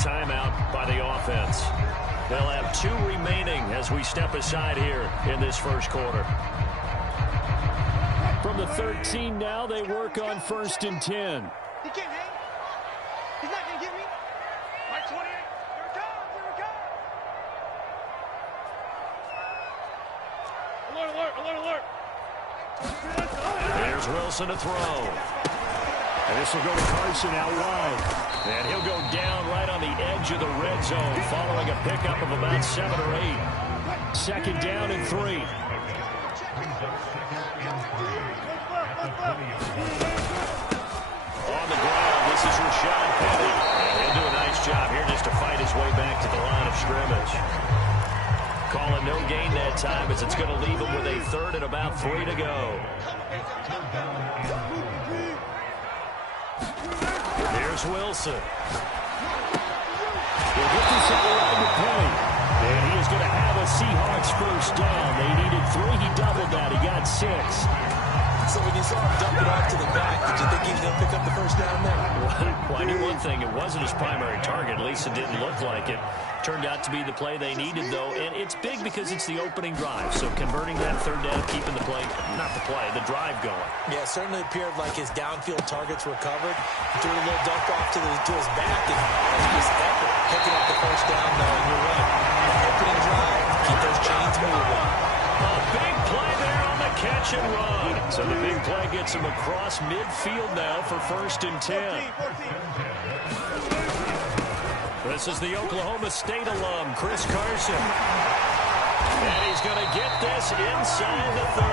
timeout by the offense. They'll have 2 remaining as we step aside here in this first quarter. From the 13 now, they work on 1st and 10. He can't hang. He's not going to get me. My 28. Here it comes. Here it comes. Alert, alert, alert, alert. There's Wilson to throw. And this will go to Carson out wide. And he'll go down right on the edge of the red zone following a pickup of about 7 or 8. 2nd down and 3. On the ground, this is Rashad Penny. And he'll do a nice job here just to fight his way back to the line of scrimmage. Calling no gain that time as it's going to leave him with a 3rd and about 3 to go. Here's Wilson. He'll get this out right to Penny. And he is going to have a Seahawks 1st down. They needed 3. He doubled that. He got 6. So when you saw him dump it off to the back, did you think he was going to pick up the 1st down there? Well, I knew one thing. It wasn't his primary target. At least it didn't look like it. Turned out to be the play they needed, though. And it's big because it's the opening drive. So converting that 3rd down, keeping the play, not the play, the drive going. Yeah, it certainly appeared like his downfield targets were covered. He threw a little dump off to his back, and just effort picking up the 1st down, though. And you're right. Opening drive, keep those chains moving. A big play there on the catch and run. So the big play gets him across midfield now for 1st and 10. This is the Oklahoma State alum, Chris Carson. And he's going to get this inside the 30.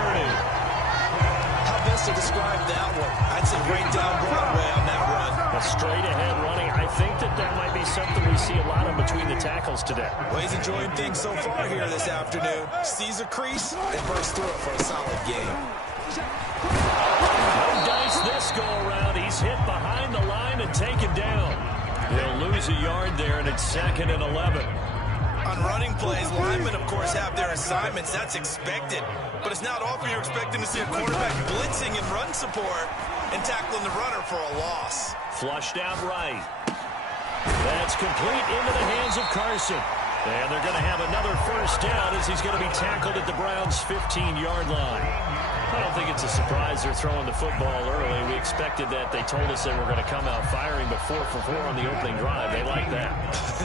How best to describe that one? I'd say right down Broadway on that run. A straight-ahead running. I think that might be something we see a lot of between the tackles today. Well, he's enjoying things so far here this afternoon. Sees a crease and bursts through it for a solid game. No dice this go-around. He's hit behind the line and taken down. They'll lose a yard there, and it's 2nd and 11. On running plays, linemen, of course, have their assignments. That's expected. But it's not often you're expecting to see a quarterback blitzing in run support and tackling the runner for a loss. Flushed out right. That's complete into the hands of Carson. And they're going to have another 1st down as he's going to be tackled at the Browns' 15-yard line. I don't think it's a surprise they're throwing the football early. We expected that. They told us they were going to come out firing, but 4 for 4 on the opening drive. They like that.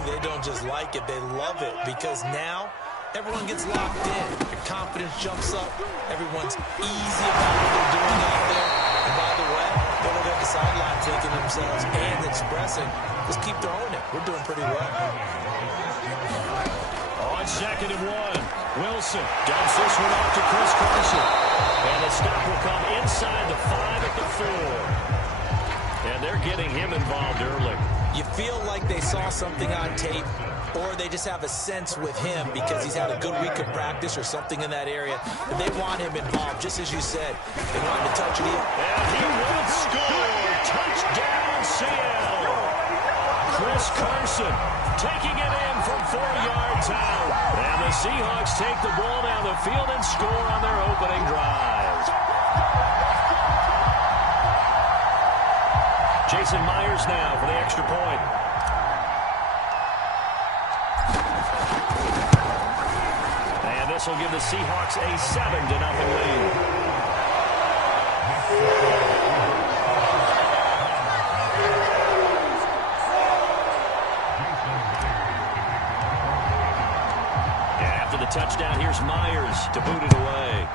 They don't just like it, they love it, because now everyone gets locked in. Their confidence jumps up. Everyone's easy about what they're doing out there. And by the way, they're looking at the sideline thinking to themselves and expressing, just keep throwing it. We're doing pretty well. On 2nd and 1, Wilson dumps this one off to Chris Carson. And the stop will come inside the 5 at the 4. And they're getting him involved early. You feel like they saw something on tape, or they just have a sense with him because he's had a good week of practice or something in that area, and they want him involved, just as you said. They want him to touch it in. And he will score. Touchdown, Seattle. Chris Carson taking it in from 4 yards out. And the Seahawks take the ball down the field and score on their opening drive. Jason Myers now for the extra point. And this will give the Seahawks a 7-0 lead. After the touchdown, here's Myers to boot it away.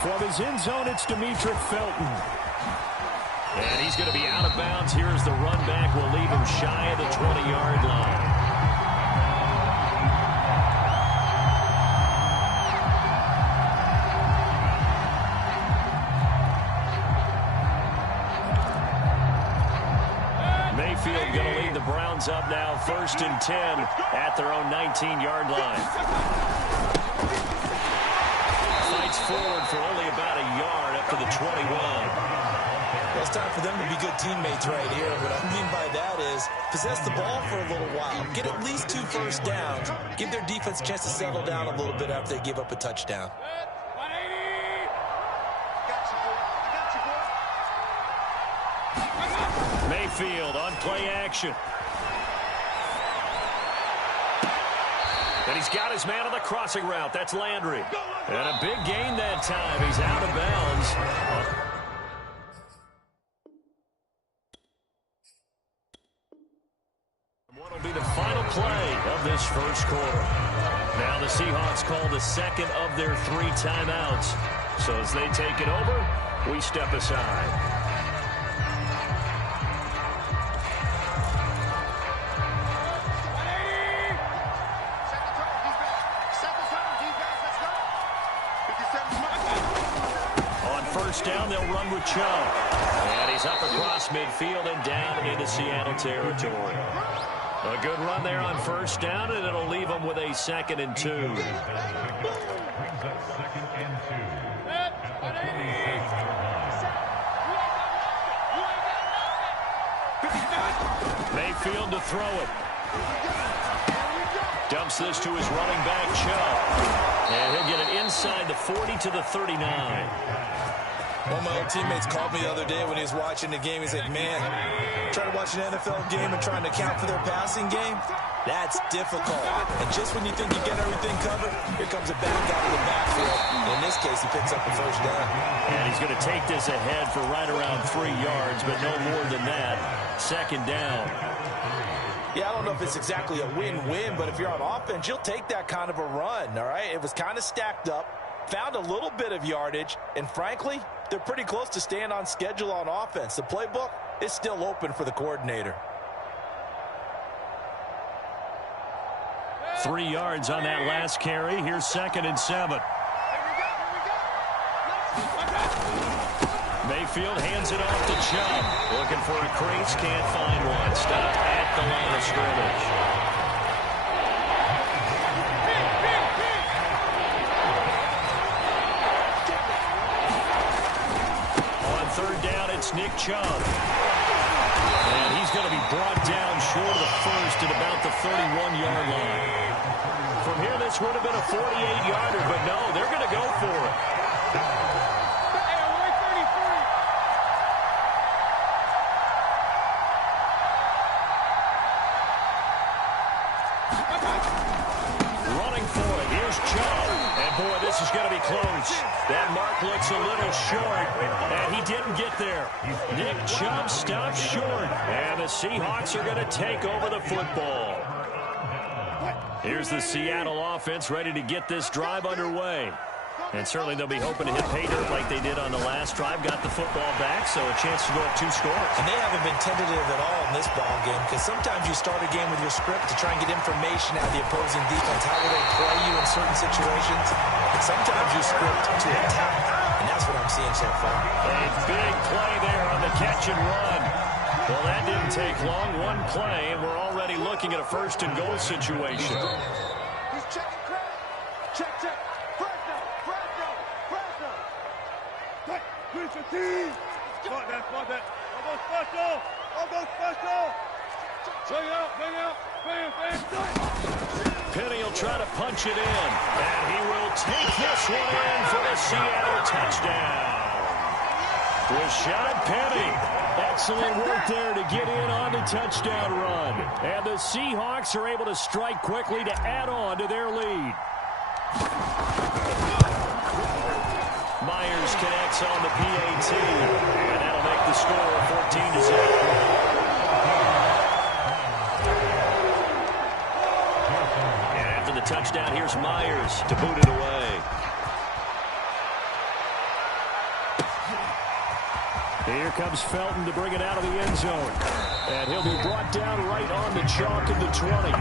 From his end zone, it's Demetric Felton. And he's going to be out of bounds. Here's the run back. Will leave him shy of the 20-yard line. Mayfield going to lead the Browns up now, 1st and 10 at their own 19-yard line. Fights forward for only about a yard up to the 21. Well, it's time for them to be good teammates right here. What I mean by that is possess the ball for a little while. Get at least 2 first downs. Give their defense a chance to settle down a little bit after they give up a touchdown. Mayfield on play action. And he's got his man on the crossing route. That's Landry. And a big gain that time. He's out of bounds. What will be the final play of this first quarter? Now the Seahawks call the second of their 3 timeouts. So as they take it over, we step aside. Down, they'll run with Chubb. And he's up across midfield and down into Seattle territory. A good run there on first down, and it'll leave them with a 2nd and 2. Mayfield to throw it. Dumps this to his running back, Chubb. And he'll get it inside the 40 to the 39. One of my old teammates called me the other day when he was watching the game. He's like, man, trying to watch an NFL game and trying to account for their passing game, that's difficult. And just when you think you get everything covered, here comes a back out of the backfield. And in this case, he picks up the first down. And he's going to take this ahead for right around 3 yards, but no more than that. 2nd down. Yeah, I don't know if it's exactly a win-win, but if you're on offense, you'll take that kind of a run, all right? It was kind of stacked up, found a little bit of yardage, and frankly, they're pretty close to staying on schedule on offense. The playbook is still open for the coordinator. 3 yards on that last carry. Here's 2nd and 7. Mayfield hands it off to Chubb. Looking for a crease, can't find one. Stopped at the line of scrimmage. On 3rd down, it's Nick Chubb. And he's going to be brought down short of the first at about the 31-yard line. From here, this would have been a 48-yarder, but no, they're going to go for it. Boy, this is going to be close. That mark looks a little short, and he didn't get there. Nick Chubb stopped short, and the Seahawks are going to take over the football. Here's the Seattle offense ready to get this drive underway. And certainly they'll be hoping to hit pay dirt like they did on the last drive. Got the football back, so a chance to go up 2 scores. And they haven't been tentative at all in this ball game, because sometimes you start a game with your script to try and get information out of the opposing defense. How will they play you in certain situations? And sometimes you script to attack. And that's what I'm seeing so far. A big play there on the catch and run. Well, that didn't take long. One play, and we're already looking at a 1st and goal situation. He's checking credit. Check, check. Spot that, spot that. I'll go special. I'll go special. Bring out, bring out. Bang. Penny will try to punch it in. And he will take this one in for the Seattle touchdown. Rashad Penny. Excellent work there to get in on the touchdown run. And the Seahawks are able to strike quickly to add on to their lead. Myers connects on the PAT, and that'll make the score 14-0. And after the touchdown, here's Myers to boot it away. Here comes Felton to bring it out of the end zone. And he'll be brought down right on the chalk of the 20.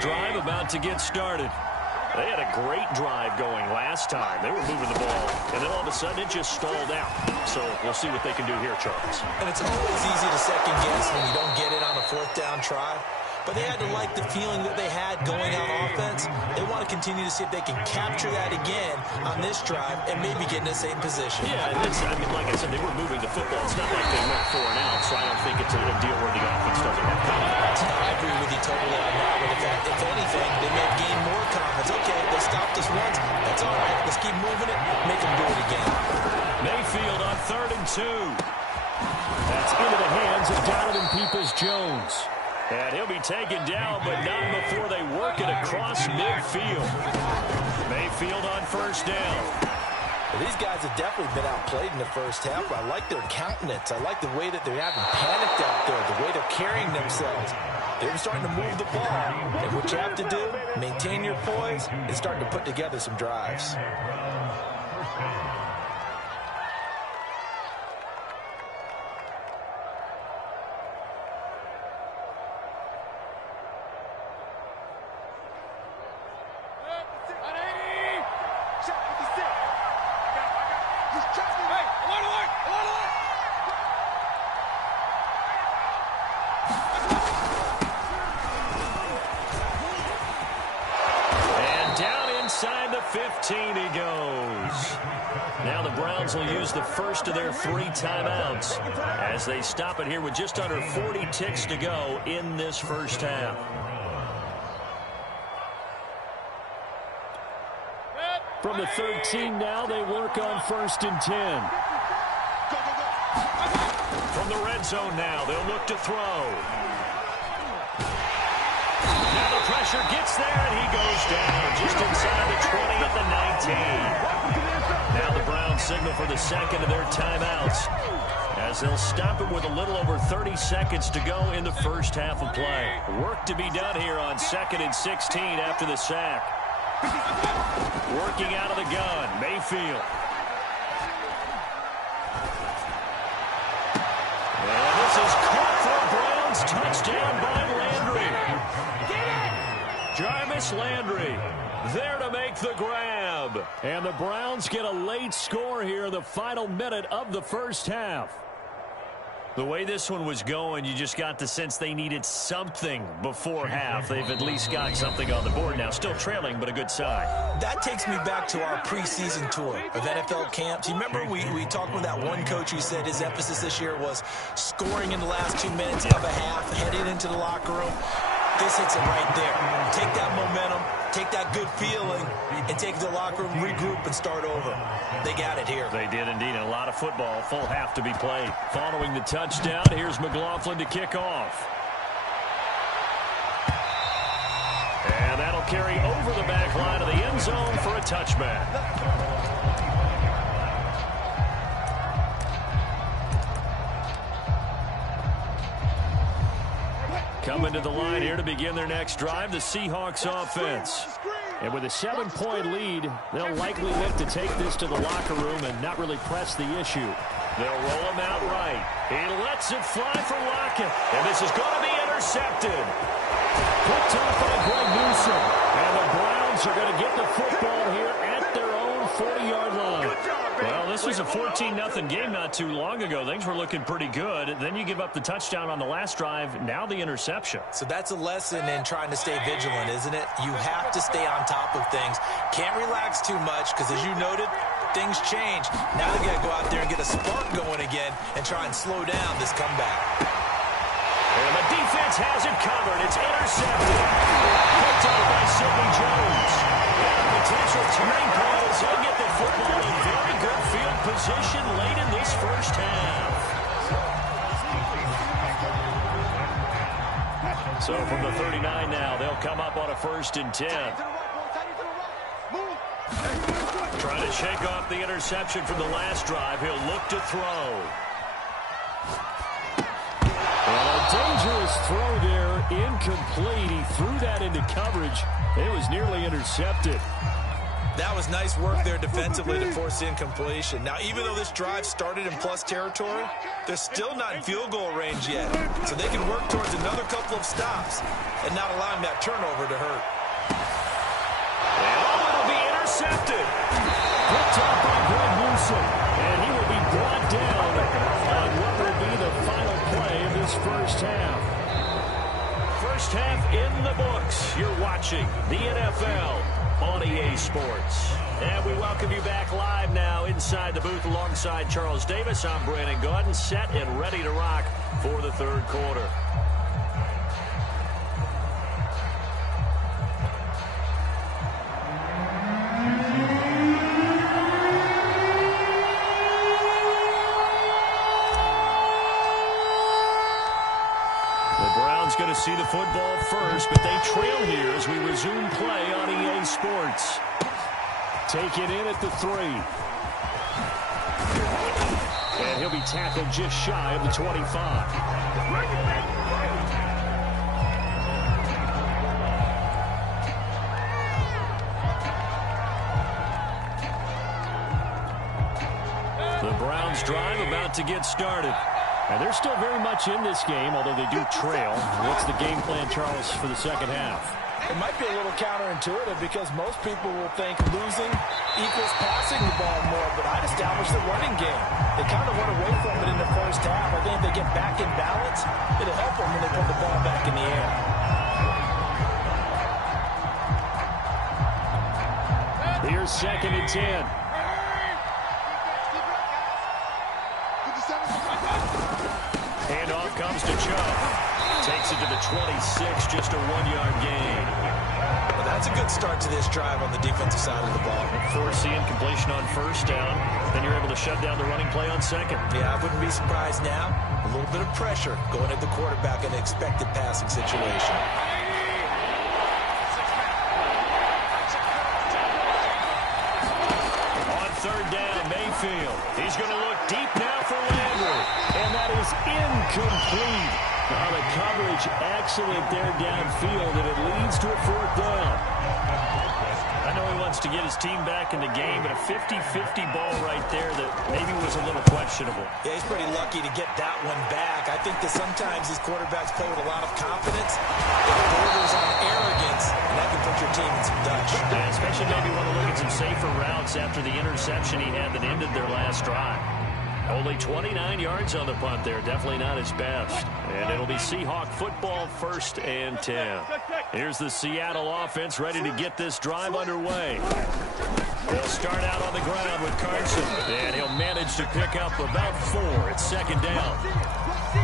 Drive about to get started. They had a great drive going last time. They were moving the ball, and then all of a sudden it just stalled out. So we'll see what they can do here, Charles. And it's always easy to second guess when you don't get it on a 4th down try. but they had to like the feeling that they had going on offense. They want to continue to see if they can capture that again on this drive and maybe get in the same position. Yeah, I mean, like I said, they were moving the football. It's not like they went 4 and out, so I don't think it's a deal where the offense doesn't have confidence. I agree with you totally on that one. If anything, they may have gained more confidence. Okay, they stopped us once. That's all right. Let's keep moving it. Make them do it again. Mayfield on 3rd and 2. That's into the hands of Donovan Peoples-Jones. And he'll be taken down, but not before they work it across midfield. Mayfield on 1st down. Well, these guys have definitely been outplayed in the first half. I like their countenance. I like the way that they haven't panicked out there, the way they're carrying themselves. They're starting to move the ball. And what you have to do, maintain your poise, and start to put together some drives. Inside the 15 he goes. Now the Browns will use the first of their 3 timeouts as they stop it here with just under 40 ticks to go in this first half. From the 13 now, they work on 1st and 10. From the red zone now, they'll look to throw. Now the pressure gets there, and he goes down just inside the 20 at the 19. Now the Browns signal for the second of their timeouts as they'll stop it with a little over 30 seconds to go in the first half of play. Work to be done here on 2nd and 16 after the sack. Working out of the gun, Mayfield. And this is caught for a Browns touchdown by Landry. Jarvis Landry there to make the grab. And the Browns get a late score here in the final minute of the first half. The way this one was going, you just got the sense they needed something before half. They've at least got something on the board now. Still trailing, but a good sign. That takes me back to our preseason tour of NFL camps. You remember we talked with that one coach who said his emphasis this year was scoring in the last 2 minutes of a half, heading into the locker room. This hits it right there. Take that momentum, take that good feeling, and take the locker room, regroup, and start over. They got it here. They did indeed, and a lot of football, full half to be played. Following the touchdown, here's McLaughlin to kick off. And that'll carry over the back line of the end zone for a touchback. Coming to the line here to begin their next drive, the Seahawks offense. And with a 7-point lead, they'll likely look to take this to the locker room and not really press the issue. They'll roll him out right. He lets it fly for Lockett. And this is going to be intercepted. Picked off by Greg Newsome. And the Browns are going to get the football here at their own 40-yard line. Well, this was a 14-0 game not too long ago. Things were looking pretty good. Then you give up the touchdown on the last drive. Now the interception. So that's a lesson in trying to stay vigilant, isn't it? You have to stay on top of things. Can't relax too much because, as you noted, things change. Now they got to go out there and get a spark going again and try and slow down this comeback. And the defense has it covered. It's intercepted. Picked up by Sidney Jones. And potential turning points. He'll get the football in very good field position late in this first half. So from the 39 now, they'll come up on a 1st and 10. Trying to shake off the interception from the last drive. He'll look to throw. And a dangerous throw there, incomplete. He threw that into coverage. It was nearly intercepted. That was nice work there defensively to force the incompletion. Now, even though this drive started in plus territory, they're still not in field goal range yet. So they can work towards another couple of stops and not allowing that turnover to hurt. And it'll be intercepted. Picked up by Greg Newsome. And he will be brought down on what will be the final play of this first half. First half watching the NFL on EA Sports. And we welcome you back live now inside the booth alongside Charles Davis. I'm Brandon Gaudin, set and ready to rock for the third quarter. Going to see the football first, but they trail here as we resume play on EA Sports. Take it in at the 3. And he'll be tackled just shy of the 25. The Browns drive about to get started. And they're still very much in this game, although they do trail. What's the game plan, Charles, for the second half? It might be a little counterintuitive because most people will think losing equals passing the ball more, but I'd establish the running game. They kind of went away from it in the first half. I think if they get back in balance, it'll help them when they put the ball back in the air. Here's 2nd and 10. Handoff comes to Chubb. Takes it to the 26, just a 1-yard gain. Well, that's a good start to this drive on the defensive side of the ball. Forcing completion on first down. Then you're able to shut down the running play on second. Yeah, I wouldn't be surprised now. A little bit of pressure going at the quarterback in an expected passing situation. On 3rd down, Mayfield. He's going to look deep now for Landry. And that is incomplete. Now the coverage excellent there downfield, and it leads to a 4th down. I know he wants to get his team back in the game, but a 50-50 ball right there that maybe was a little questionable. Yeah, he's pretty lucky to get that one back. I think that sometimes these quarterbacks play with a lot of confidence. It borders on arrogance, and that can put your team in some Dutch. Yeah, especially maybe want to look at some safer routes after the interception he had that ended their last drive. Only 29 yards on the punt there. Definitely not his best. And it'll be Seahawk football, 1st and 10. Here's the Seattle offense ready to get this drive underway. They'll start out on the ground with Carson. And he'll manage to pick up about 4. It's 2nd down.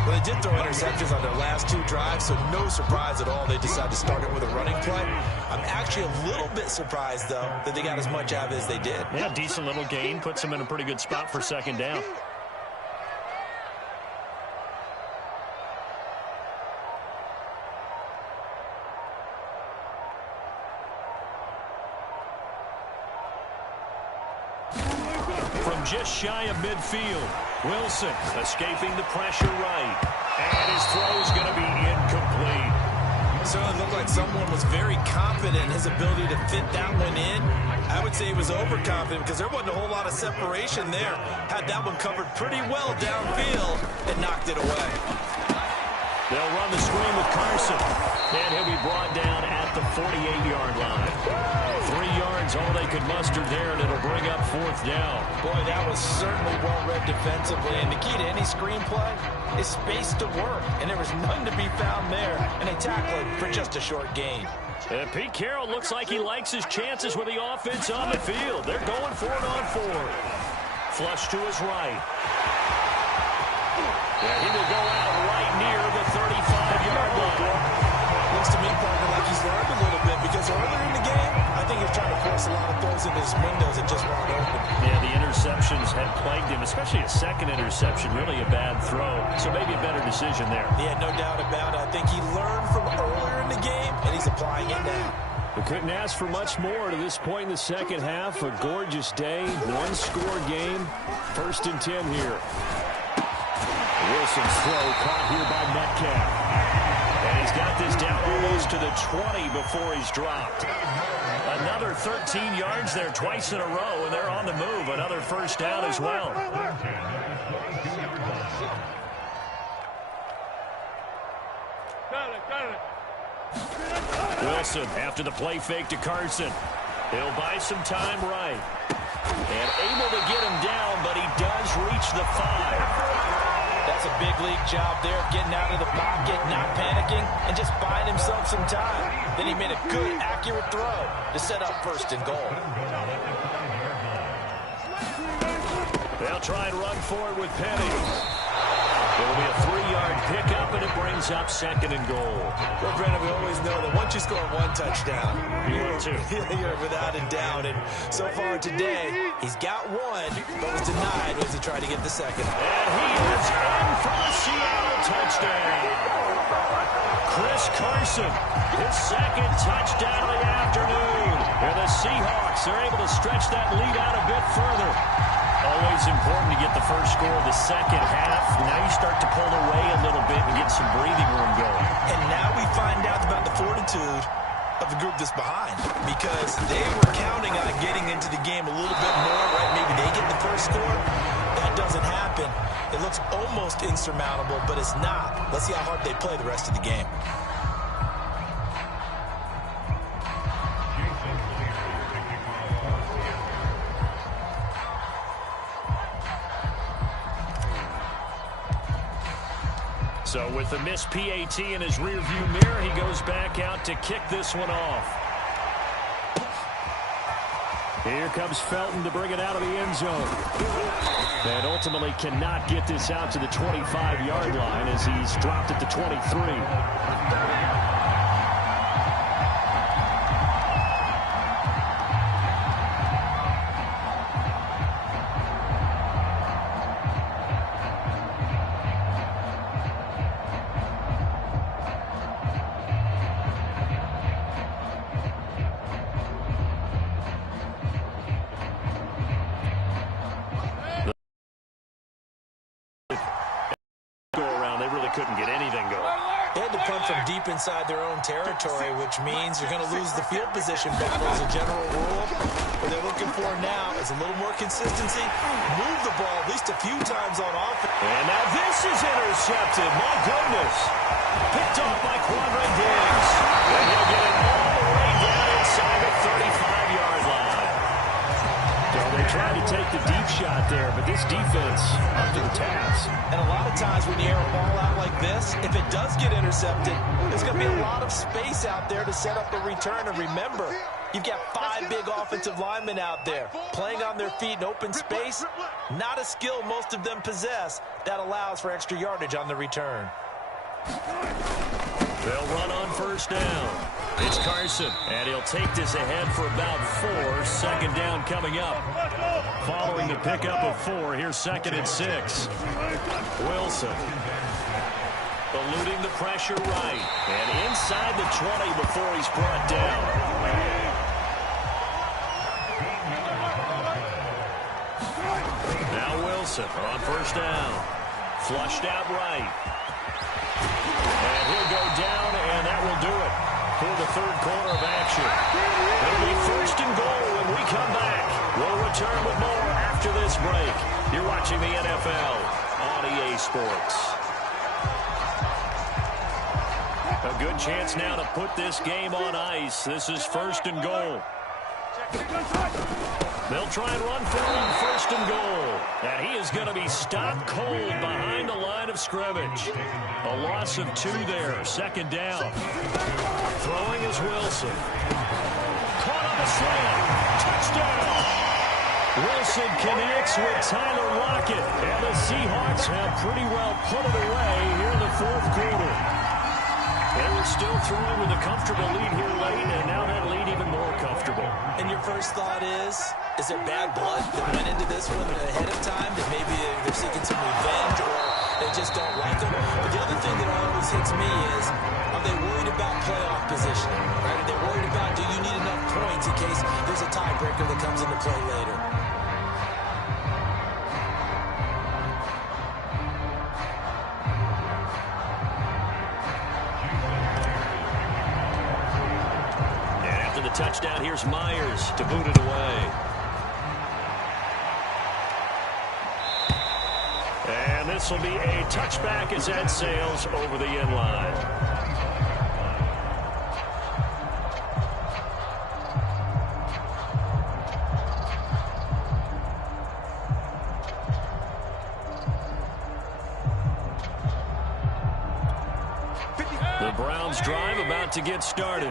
Well, they did throw interceptions on their last 2 drives, so no surprise at all they decided to start it with a running play. I'm actually a little bit surprised, though, that they got as much out of it as they did. Yeah, decent little gain. Puts them in a pretty good spot for 2nd down. From just shy of midfield, Wilson escaping the pressure right. And his throw is going to be incomplete. It certainly looked like someone was very confident in his ability to fit that one in. I would say he was overconfident because there wasn't a whole lot of separation there. Had that one covered pretty well downfield and knocked it away. They'll run the screen with Carson. And he'll be brought down at the 48-yard line. 3 yards, all they could muster there, and it'll bring up 4th down. Boy, that was certainly well-read defensively. And the key to any screenplay is space to work. And there was none to be found there. And they tackle it for just a short gain. And Pete Carroll looks like he likes his chances with the offense on the field. They're going for it on 4th. Flush to his right. Yeah, he will go out right near the 35-yard line. Looks to me, partner, like he's learned a little bit because earlier in the game, I think he was trying to force a lot of throws into his windows that just weren't open. Yeah, the interceptions had plagued him, especially a 2nd interception, really a bad throw. So maybe a better decision there. Yeah, no doubt about it. I think he learned from earlier in the game, and he's applying it now. We couldn't ask for much more to this point in the second half. A gorgeous day, 1-score game, 1st and 10 here. Wilson's throw caught here by Metcalf. And he's got this down almost to the 20 before he's dropped. Another 13 yards there twice in a row, and they're on the move. Another 1st down as well. Wilson after the play fake to Carson. He'll buy some time right. And able to get him down, but he does reach the 5. That's a big league job there of getting out of the pocket, not panicking, and just buying himself some time. Then he made a good, accurate throw to set up 1st and goal. They'll try and run forward with Penny. It'll be a 3-yard pickup, and it brings up 2nd and goal. Well, Brandon, we always know that once you score 1 touchdown, you're without a doubt. And so far today, he's got 1, but was denied as he tried to get the 2nd. And he is in for the Seattle touchdown. Chris Carson, his 2nd touchdown of the afternoon. And the Seahawks are able to stretch that lead out a bit further. Always important to get the first score of the second half. Now you start to pull away a little bit and get some breathing room going. And now we find out about the fortitude of the group that's behind, because they were counting on getting into the game a little bit more, right? Maybe they get the first score. That doesn't happen. It looks almost insurmountable, but it's not. Let's see how hard they play the rest of the game. So with the missed PAT in his rearview mirror, he goes back out to kick this one off. Here comes Felton to bring it out of the end zone. And ultimately cannot get this out to the 25-yard line as he's dropped at the 23. Couldn't get anything going. They had to punt from deep inside their own territory, which means you're going to lose the field position battle as a general rule. What they're looking for now is a little more consistency. Move the ball at least a few times on offense. And now this is intercepted. My goodness. Picked off by Quadron Diggs. And he'll get it all the way down inside the 35-yard line. So they tried to take the deep shot there, but this defense up to the task. And a lot of times when you air a ball out like this, if it does get intercepted, there's going to be a lot of space out there to set up a return. And remember, you've got 5 big offensive linemen out there playing on their feet in open space. Not a skill most of them possess that allows for extra yardage on the return. They'll run on first down. It's Carson, and he'll take this ahead for about 4. 2nd down coming up. Following the pickup of 4, here's 2nd and 6. Wilson eluding the pressure right, and inside the 20 before he's brought down. Now Wilson on first down. Flushed out right. And he'll go down, and that will do it for the 3rd quarter of action. It'll be 1st and goal when we come back. We'll return with more after this break. You're watching the NFL on EA Sports. A good chance now to put this game on ice. This is 1st and goal. They'll try and run for him 1st and goal. And he is going to be stopped cold behind the line of scrimmage. A loss of 2 there. 2nd down. Throwing is Wilson. Caught on the slant. Touchdown. Wilson connects with Tyler Lockett. And the Seahawks have pretty well put it away here in the 4th quarter. They were still throwing with a comfortable lead here late, and now that lead even more comfortable. And your first thought is there bad blood that went into this one ahead of time, that maybe they're seeking some revenge or they just don't like them? But the other thing that always hits me is, are they worried about playoff positioning? Right? Are they worried about, do you need enough points in case there's a tiebreaker that comes into play later? Touchdown, here's Myers to boot it away. And this will be a touchback as that sails over the end line. The Browns drive about to get started.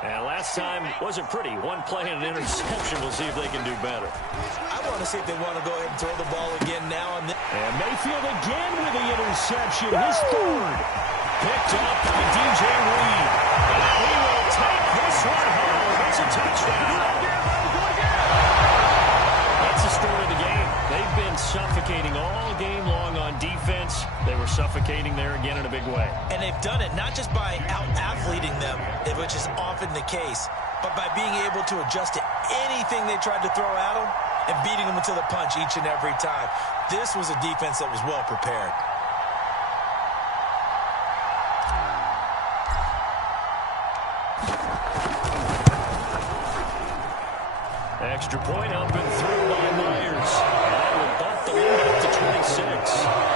And last time wasn't pretty. One play and an interception. We'll see if they can do better. I want to see if they want to go ahead and throw the ball again now. And Mayfield again with the interception. His third. Picked up by DJ Reed. And he will take this one home. It's a touchdown. That's the story of the game. They've been suffocating all game long on defense. They were suffocating there again in a big way. And they've done it not just by out-athleting them, which is often the case, but by being able to adjust to anything they tried to throw at them and beating them to the punch each and every time. This was a defense that was well prepared. Extra point up and through by Myers. And that will bump the lead up to 26.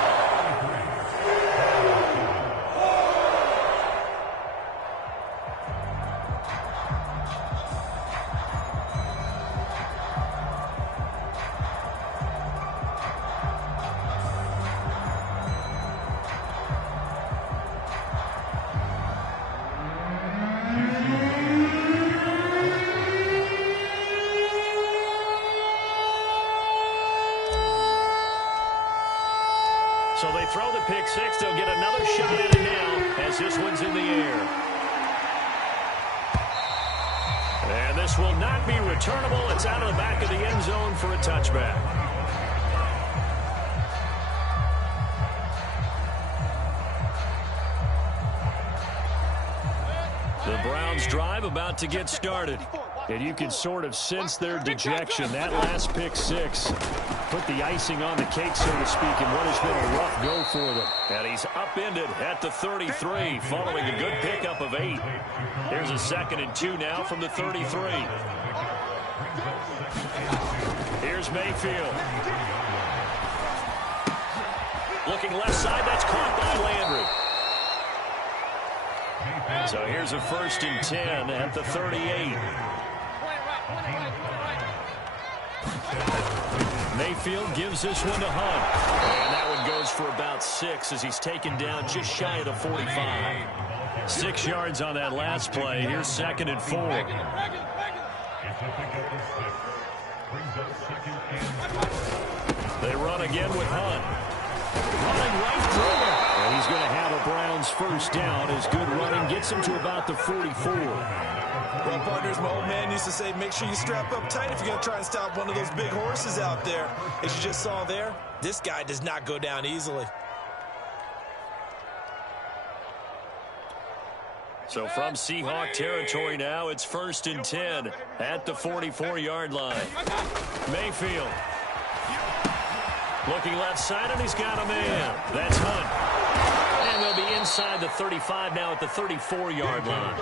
So they throw the pick six. They'll get another shot at it now as this one's in the air. And this will not be returnable. It's out of the back of the end zone for a touchback. The Browns drive about to get started. And you can sort of sense their dejection. That last pick six put the icing on the cake, so to speak, in what has been a rough go for them. And he's upended at the 33, following a good pickup of 8. Here's a 2nd and 2 now from the 33. Here's Mayfield. Looking left side, that's caught by Landry. So here's a 1st and 10 at the 38. Mayfield gives this one to Hunt. And that one goes for about 6 as he's taken down just shy of the 45. 6 yards on that last play. Here's 2nd and 4. They run again with Hunt. Running right through it. And he's going to have a Browns first down as good running gets him to about the 44. Well, partners, my old man used to say, make sure you strap up tight if you're going to try and stop one of those big horses out there. As you just saw there, this guy does not go down easily. So from Seahawk territory now, it's 1st and 10 at the 44-yard line. Mayfield. Looking left side, and he's got a man. That's Hunt. And they'll be inside the 35 now at the 34-yard line.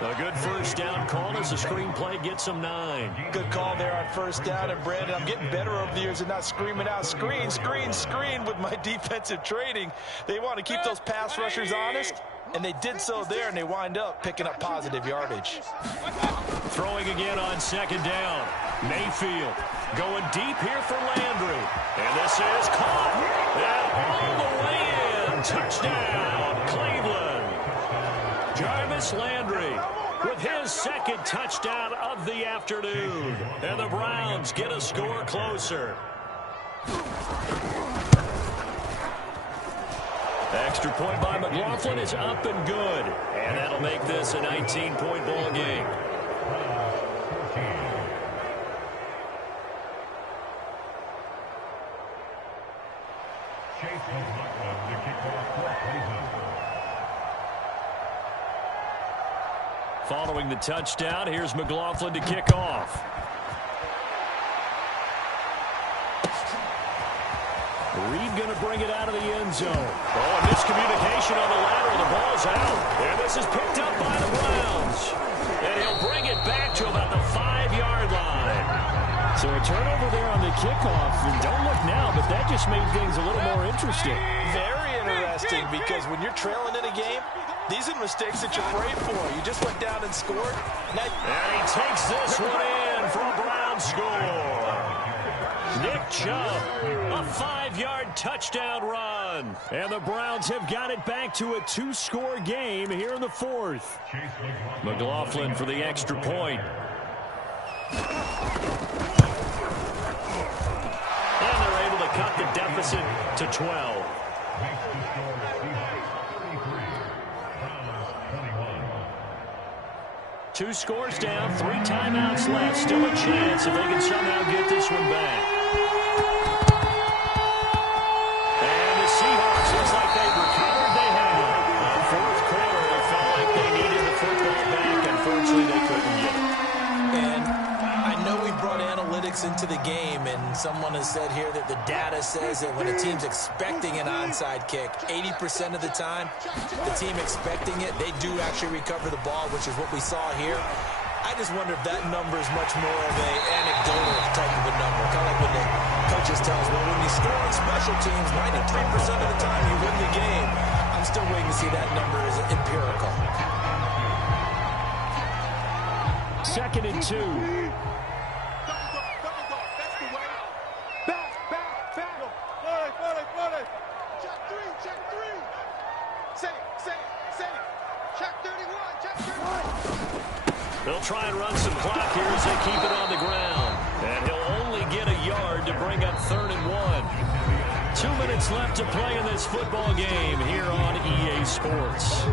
A good first down call as the screen play gets them 9. Good call there on first down. And, Brandon, I'm getting better over the years and not screaming out, screen, screen, screen with my defensive training. They want to keep those pass rushers honest, and they did so there, and they wind up picking up positive yardage. Throwing again on 2nd down. Mayfield going deep here for Landry. And this is caught. And all the way in. Touchdown, Cleveland. Jarvis Landry with his 2nd touchdown of the afternoon. And the Browns get a score closer. Extra point by McLaughlin is up and good. And that'll make this a 19-point ball game. Following the touchdown, here's McLaughlin to kick off. Reed going to bring it out of the end zone. Oh, a miscommunication on the lateral. The ball's out. And this is picked up by the Browns. And he'll bring it back to about the 5-yard line. So a turnover there on the kickoff. And don't look now, but that just made things a little more interesting. Very interesting, because when you're trailing in a game, these are mistakes that you pray for. You just went down and scored. And he takes this one in for a Brown score. Nick Chubb, a 5-yard touchdown run. And the Browns have got it back to a 2-score game here in the 4th. McLaughlin for the extra point. And they're able to cut the deficit to 12. Two scores down, 3 timeouts left. Still a chance if they can somehow get this one back. And the Seahawks, looks like they've recovered. They have. Fourth quarter, it felt like they needed the football back. Unfortunately, they couldn't get it. And I know we brought analytics into the game, and someone has said here that the data says that when a team's expecting an onside kick, 80% of the time, the team expecting it, they do actually recover the ball, which is what we saw here. I just wonder if that number is much more of an anecdotal type of a number. Kind of like when the coaches tell us, well, when you score on special teams, 93% of the time you win the game. I'm still waiting to see that number is empirical. 2nd and 2. They'll try and run some clock here as they keep it on the ground. And he'll only get a yard to bring up 3rd and 1. 2 minutes left to play in this football game here on EA Sports.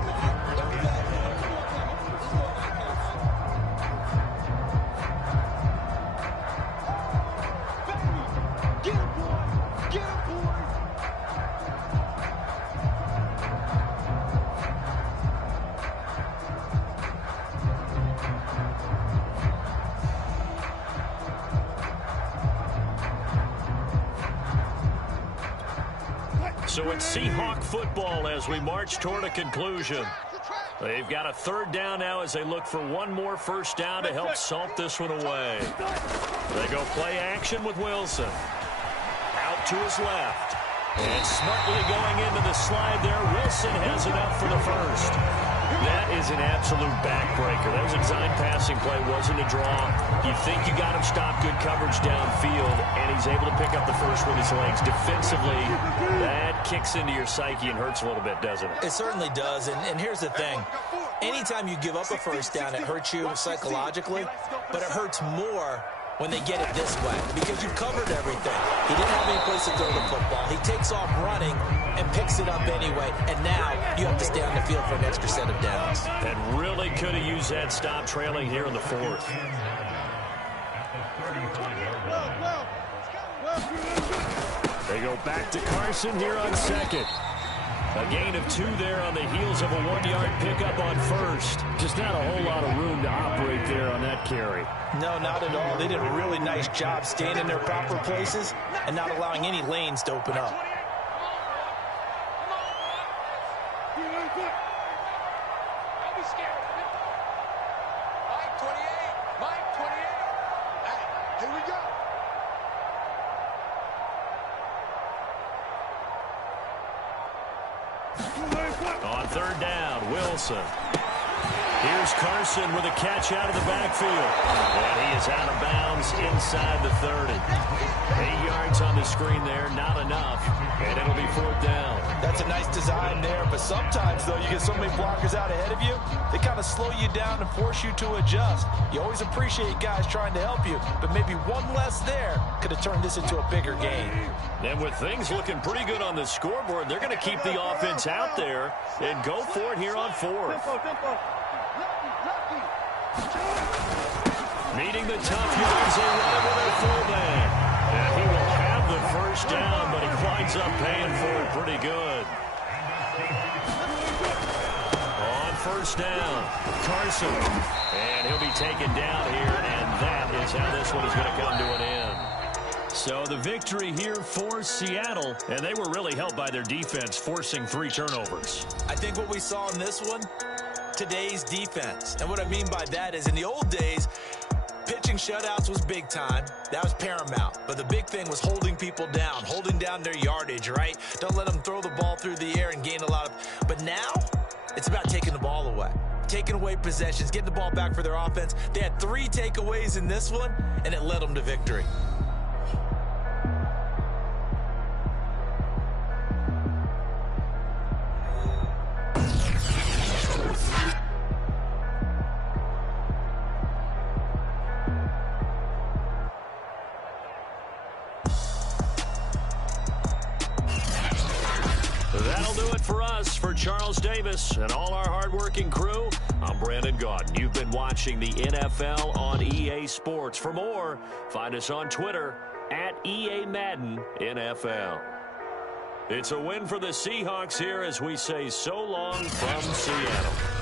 So it's Seahawk football as we march toward a conclusion. They've got a 3rd down now as they look for one more first down to help salt this one away. They go play action with Wilson. Out to his left. And smartly going into the slide there, Wilson has enough for the first. That is an absolute backbreaker. That was a design passing play, wasn't a draw. You think you got him stopped, good coverage downfield, and he's able to pick up the first with his legs. Defensively, that kicks into your psyche and hurts a little bit, doesn't it? It certainly does, and here's the thing. Anytime you give up a first down, it hurts you psychologically, but it hurts more when they get it this way because you covered everything. He didn't have any place to throw the football. He takes off running and picks it up anyway, and now you have to stay on the field for an extra set of downs. And really could have used that stop trailing here in the 4th. They go back to Carson here on 2nd. A gain of 2 there on the heels of a 1-yard pickup on 1st. Just not a whole lot of room to operate there on that carry. No, not at all. They did a really nice job staying in their proper places and not allowing any lanes to open up. On 3rd down, Wilson. Here's Carson with a catch out of the backfield. And he is out of bounds inside the 30. 8 yards on the screen there, not enough. And it'll be 4th down. That's a nice design there, but sometimes, though, you get so many blockers out ahead of you, they kind of slow you down and force you to adjust. You always appreciate guys trying to help you, but maybe one less there could have turned this into a bigger game. And with things looking pretty good on the scoreboard, they're going to keep the offense out there and go for it here on 4th. Meeting the tough yards, they run with their fullback. And he will have the first down, but he winds up paying for it pretty good. On 1st down, Carson. And he'll be taken down here, and that is how this one is going to come to an end. So the victory here for Seattle, and they were really helped by their defense, forcing 3 turnovers. I think what we saw in this one, today's defense. And what I mean by that is in the old days, pitching shutouts was big time. That was paramount. But the big thing was holding people down, holding down their yardage, right? Don't let them throw the ball through the air and gain a lot of... But now, it's about taking the ball away. Taking away possessions, getting the ball back for their offense. They had 3 takeaways in this one, and it led them to victory. it for us. For Charles Davis and all our hardworking crew, I'm Brandon Gaudin. You've been watching the NFL on EA Sports. For more, find us on Twitter at EA Madden NFL. It's a win for the Seahawks here as we say so long from Seattle.